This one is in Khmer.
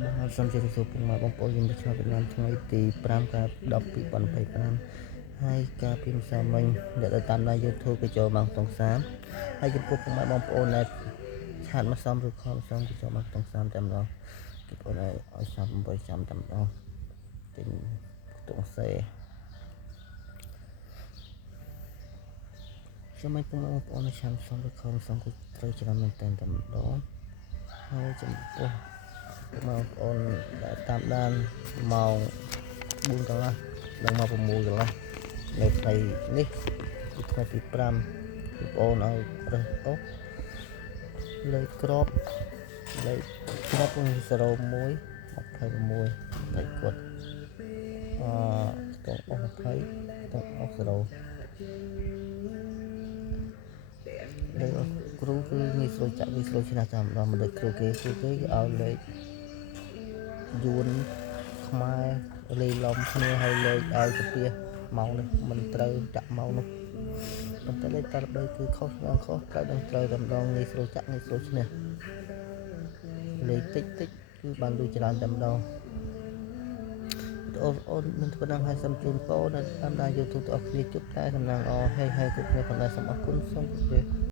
បាទសូមជម្រាបសួរពុកម៉ែបងប្អូនយើងមកឆ្លងវៀតណាមថ្ងៃទី5 ខែ 10 2025ហើយការពីម្សិលមិញអ្នកដែលតាមដាន YouTube ក៏ចូលមកក្នុង30ហើយចំពោះពុកម៉ែបងប្អូនដែលឆាតមកសំឬខលសំក៏ចូលមកក្នុង30តែម្ដងបងប្អូនឲ្យចាំ8ចាំតែម្ដងទិញខ្ទង់សេចាំមិនពុកម៉ែបងប្អូនឆាតសំឬខលសំក៏ត្រូវច្រើនមែនតែម្ដងហើយចំពោះបងប្អូនដែលតាមដានម៉ោង4កន្លះដល់ម៉ោង6កន្លះនៅថ្ងៃនេះគឺថ្ងៃទី5បងប្អូនឲ្យរើសអុកលេខក្របលេខ01 26តែគាត់ខ្ទង់អុក20ខ្ទង់អុក0លេខគ្រូគឺងាយស្រួលចាក់ងាយស្រួលឆ្នះតាមម្ដងមិនដូចគ្រូគេឲ្យលេខយួនខ្មែរលេខឡំគ្នាហើយលេខឲ្យកាពះម៉ោងនេះមិនត្រូវចាក់ម៉ោងនោះប៉ុន្តែលេខតា13គឺខុសខុសត្រូវតែម្ដងងាយស្រួលចាក់ងាយស្រួលឈ្នះលេខតិចគឺបានលុយច្រើនតែម្ដងអូនមានប៉ុណ្ណឹងហើយសូមជូនពរដល់តាមដាន YouTube ទាំងអស់គ្នាជួបតែសំណាងល្អហើយគ្រប់គ្នាផងដែរសូមអរគុណសូមជម្រាប